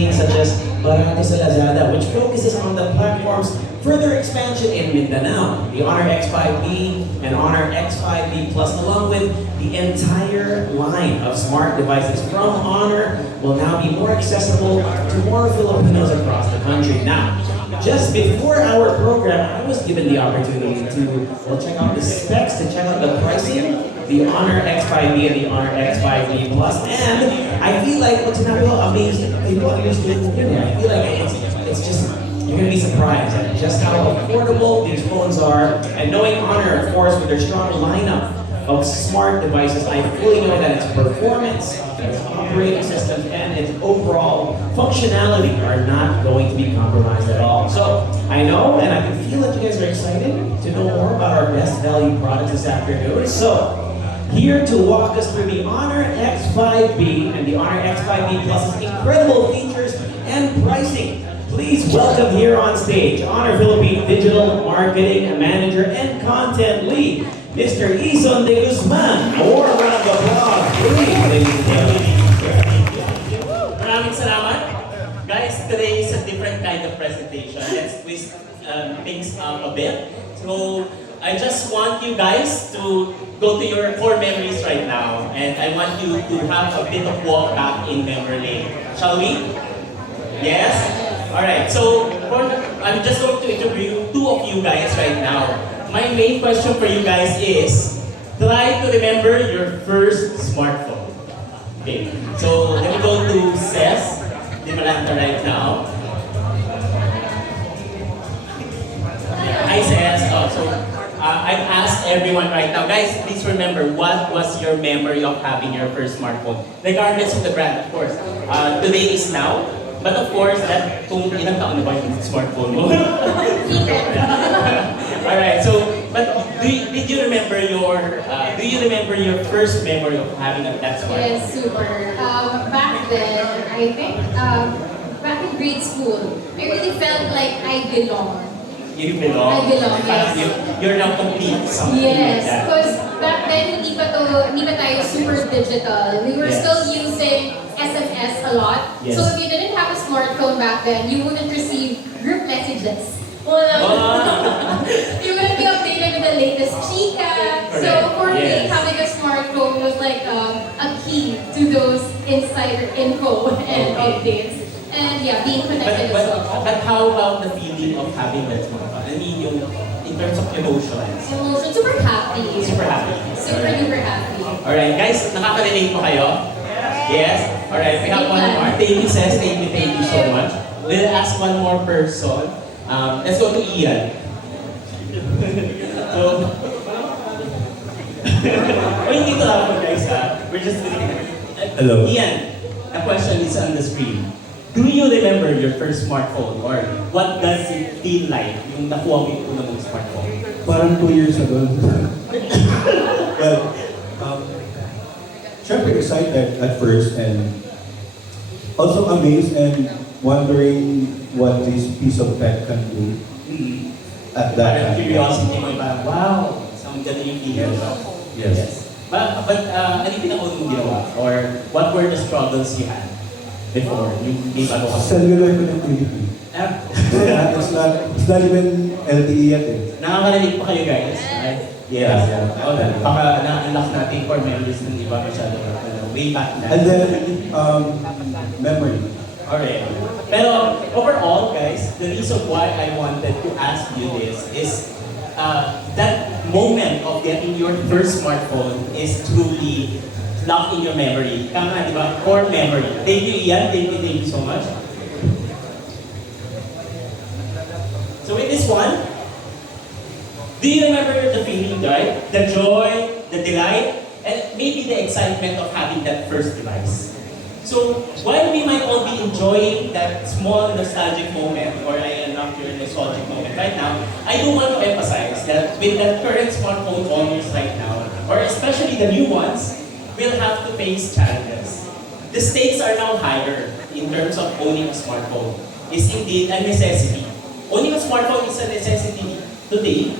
campaigns such as Barato sa Lazada, which focuses on the platform's further expansion in Mindanao. The Honor X5B and Honor X5B Plus, along with the entire line of smart devices from Honor, will now be more accessible to more Filipinos across the country. Now, just before our program, I was given the opportunity to check out the specs, to check out the pricing, the Honor X5B and the Honor X5B Plus, and I feel like what's not real amazing. I feel like it's just, you're gonna be surprised at just how affordable these phones are. And knowing Honor, of course, with their strong lineup of smart devices, I fully know that its performance, its operating system, and its overall functionality are not going to be compromised at all. So I know, and I can feel that you guys are excited to know more about our best value products this afternoon. So here to walk us through the Honor X5B and the Honor X5B Plus's incredible features and pricing, please welcome here on stage Honor Philippine Digital Marketing Manager and Content Lead, Mr. Ison De Guzman. More round of applause, please, ladies and gentlemen. Maraming salamat. Guys, today is a different kind of presentation. Let's twist things up a bit. So, I just want you guys to go to your core memories right now, and I want you to have a bit of walk back in memory lane. Shall we? Yes? Alright, so I'm just going to interview two of you guys right now. My main question for you guys is, try to remember your first smartphone. Okay, so let me go to Cez Di Malanta right now. Hi Cez. I've asked everyone right now, guys, please remember, what was your memory of having your first smartphone? Regardless of the brand, of course. Today is now, but of course, that kung ilang taon na ba yung smartphone mo? Alright, so, but did you remember your first memory of having that smartphone? Yes, super. Back then, I think, back in grade school, I really felt like I belonged. You belong? I belong, Parang yes. You're now complete, something Yes, like that. because back then, hindi pa tayo super digital. We were Yes. still using SMS a lot. Yes. So if you didn't have a smartphone back then, you wouldn't receive group messages. You wouldn't be updated with the latest chika. So Correct. for Yes. me, having a smartphone was like a key to those insider info and Okay. updates. And yeah, being connected But, as well. but how about the feeling of having that smartphone? I mean, in terms of emotions. Emotion, super happy. Super happy. Super duper happy. Alright, guys, nakaka-relate po kayo? Yes? Alright, we have one more. Thank you, Cez. Thank you so much. We'll ask one more person. Let's go to Ian. So, hindi ito lang po guys ha. We're just Hello. Ian, the question is on the screen. Do you remember your first smartphone, or what does it feel like yung nakuha mo yung una mong smartphone? Parang 2 years ago. Well, syempre excited at first and also amazed and wondering what this piece of tech can do at that Parang time. curiosity mo ba? Wow! Ang ganda yung feeling. Yes. But ano yung pinakauna mong ginawa? Or what were the struggles you had before? Yung ano ka? Cellular connectivity. Yeah, it's not even LTE yet eh. Nakaka-relate pa kayo guys? Right? Yes. Yeah. Okay. Baka na-unlock natin for memories ng iba masyado. Way back na. And then, memory. Alright. Pero overall, guys, the reason why I wanted to ask you this is that moment of getting your first smartphone is truly locked in your memory. Tama, di ba? Core memory. Thank you, Ian. Thank you so much. So with this one, do you remember the feeling, right? The joy, the delight, and maybe the excitement of having that first device. So, while we might all be enjoying that small nostalgic moment, or I unlock your nostalgic moment right now, I do want to emphasize that with the current smartphone owners right now, or especially the new ones, will have to face challenges. The stakes are now higher in terms of owning a smartphone. It's indeed a necessity. Owning a smartphone is a necessity today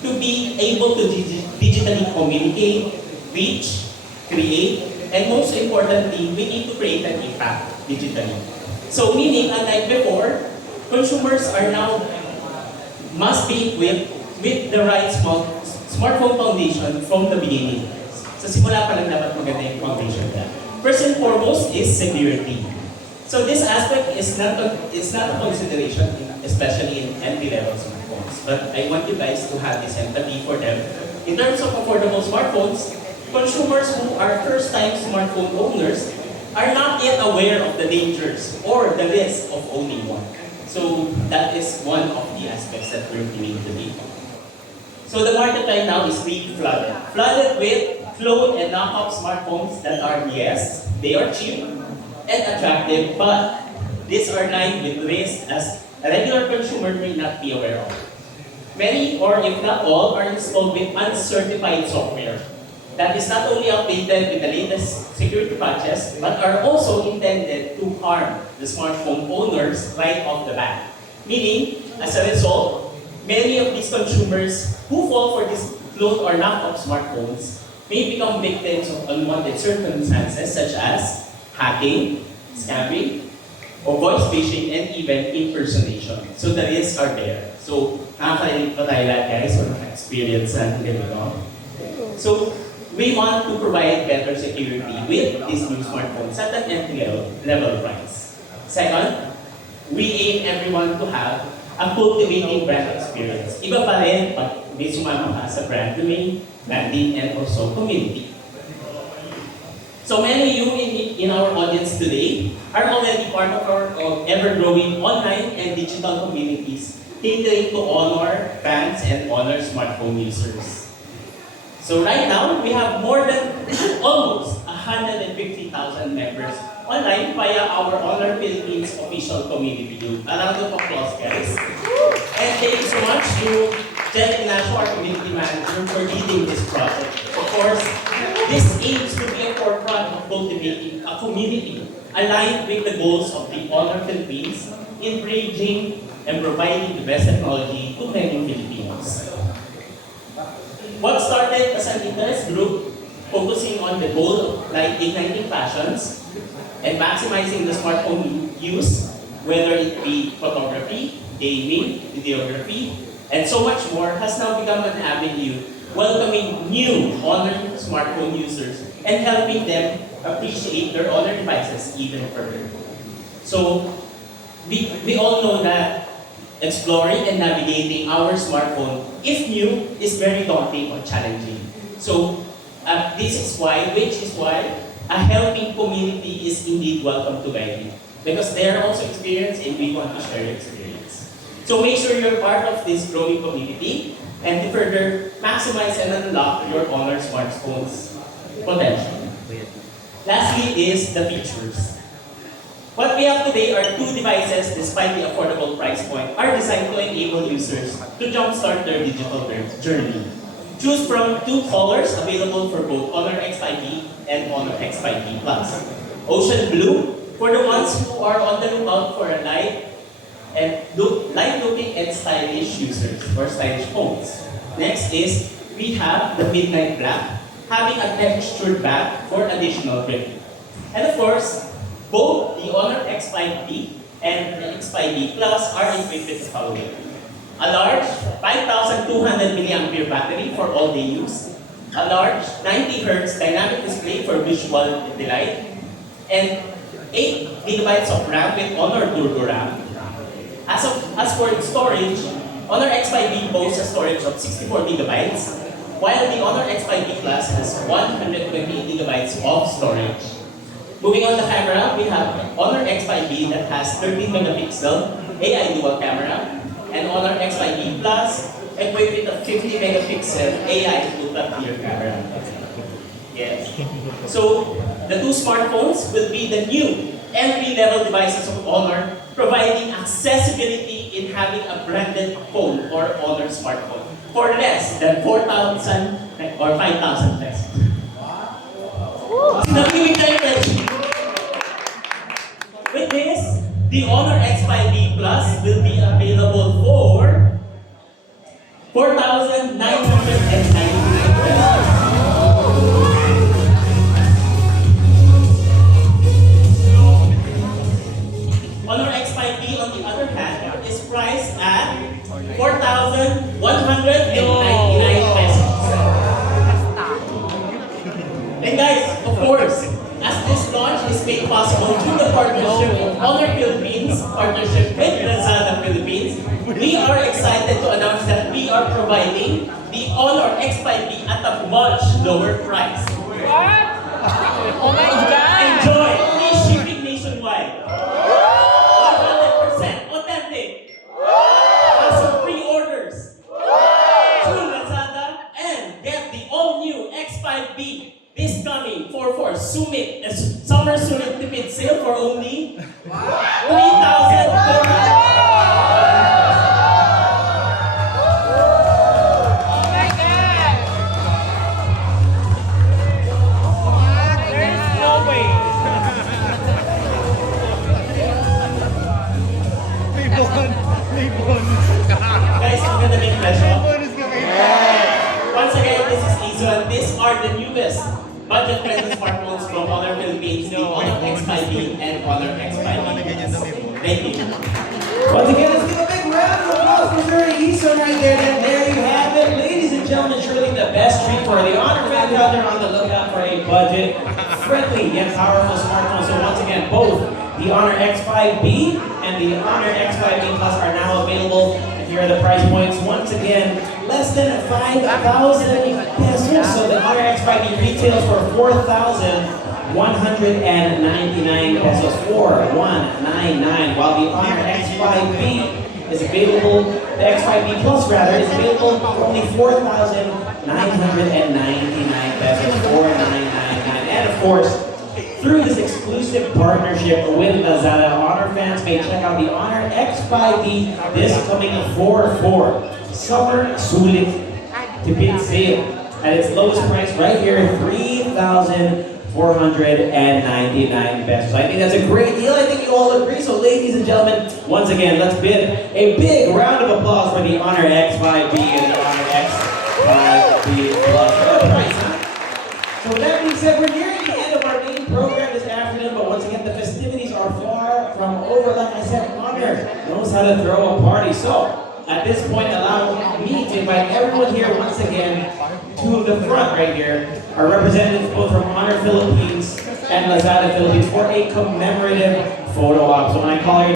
to be able to digitally communicate, reach, create, and most importantly, we need to create an impact. digitally. So meaning, unlike before, consumers are now must be equipped with the right smartphone foundation from the beginning. So simula pa lang dapat maganda yung foundation na. First and foremost is security. So this aspect is not a consideration, especially in entry-level smartphones. But I want you guys to have this empathy for them. In terms of affordable smartphones, consumers who are first-time smartphone owners are not yet aware of the dangers or the risk of owning one. So that is one of the aspects that we're doing today. So the market right now is really flooded. Flooded with clone and knockoff smartphones that are, yes, they are cheap and attractive, but these are lined with risks as a regular consumer may not be aware of. Many, or if not all, are installed with uncertified software that is not only updated with the latest security patches, but are also intended to harm the smartphone owners right off the bat. Meaning, as a result, many of these consumers who fall for these clone or knockoff smartphones may become victims of unwanted circumstances such as hacking, scamming, or voice phishing, and even impersonation. So the risks are there. So, nakaka-relate pa tayo lahat guys or naka-experience natin ganito. So, we want to provide better security with these new smartphones at an entry-level price. Second, we aim everyone to have a cultivating brand experience. Iba pa rin pag may sumama ka sa brand domain, branding, and also community. So many of you in our audience today are already part of our ever-growing online and digital communities catering to Honor fans and Honor smartphone users. So right now, we have more than almost 150,000 members online via our Honor Philippines official community group. A round of applause, guys. And thank you so much to Jen Ignacio, our community manager, for leading this project. Of course, this aims to be a forefront of cultivating a community aligned with the goals of the Honor Philippines in bridging and providing the best technology to many Filipinos. What started as an interest group focusing on the goal of igniting passions and maximizing the smartphone use, whether it be photography, gaming, videography, and so much more, has now become an avenue welcoming new Honor smartphone users and helping them appreciate their Honor devices even further. So, we all know that exploring and navigating our smartphone, if new, is very daunting or challenging. So, which is why a helping community is indeed welcome to guide you. Because they are also experienced and we want to share your experience. So make sure you're part of this growing community and to further maximize and unlock your Honor smartphone's potential. Lastly is the features. What we have today are two devices, despite the affordable price point, are designed to enable users to jumpstart their digital journey. Choose from two colors available for both Honor X5P and Honor X5P Plus. Ocean Blue, for the ones who are on the lookout for a light-looking and stylish users or stylish phones. Next is, we have the Midnight Black, having a textured back for additional grip. And of course, both the Honor X5P and the X5P Plus are equipped with the following: a large 5,200 mAh battery for all-day use, a large 90 Hz dynamic display for visual delight, and 8 GB of RAM with Honor Turbo RAM. As for storage, Honor X5P boasts a storage of 64 GB, while the Honor X5P Plus has 128 GB of storage. Moving on the camera, we have Honor X5P that has 13 megapixel AI dual camera, and Honor X5P Plus equipped with a 50 megapixel AI ultra-clear camera. Yes. So, the two smartphones will be the new entry-level devices of Honor, providing accessibility in having a branded phone or Honor smartphone for less than 4,000 or 5,000 pesos. With this, the Honor X5P Plus will be available for 4,999 pesos. Honor X5B, on the other hand, is priced at 4,199 pesos. And guys, of course, as this launch is made possible through the partnership of Honor Philippines, partnership with Lazada Philippines, we are excited to announce that we are providing the Honor X5B at a much lower price. Oh my God! Enjoy! Free shipping nationwide. 100% authentic. Also pre-orders. Through Lazada and get the all-new X5B this coming 4/4 Summit Summer Summit Tipid Sale for only 3,400. Oh my God! There's no way. Guys, I'm gonna make pressure. Once again, this is Izo and these are the newest budget-friendly smartphones from Honor Philippines, the Honor X5B and Honor X5B. Thank you. Once again, let's give a big round of applause for Sir Eason right there. And there you have it. Ladies and gentlemen, surely the best treat for the Honor fans out there on the lookout for a budget-friendly yet powerful smartphone. So once again, both the Honor X5B and the Honor X5B Plus are now available. And here are the price points. Once again, less than 5,000 pesos. So the Honor X5B retails for 4,199 pesos. 4,199. While the Honor X5B is available, the X5B Plus rather, is available for only 4,999 pesos. 4,999. And of course, through this exclusive partnership with Lazada, Honor fans may check out the Honor X5B this coming 4/4 Summer Sulit Tipid Sale at its lowest price right here, 3,499 pesos. I think that's a great deal. I think you all agree. So ladies and gentlemen, once again, let's bid a big round of applause for the Honor X5B and the Honor X5B Plus. What a price, huh? So with that being said, we're nearing the end of our main program this afternoon, but once again, the festivities are far from over. Like I said, Honor knows how to throw a party. So at this point, allow me to invite everyone here once again to the front right here, our representatives both from Honor Philippines and Lazada Philippines for a commemorative photo op. So when I call you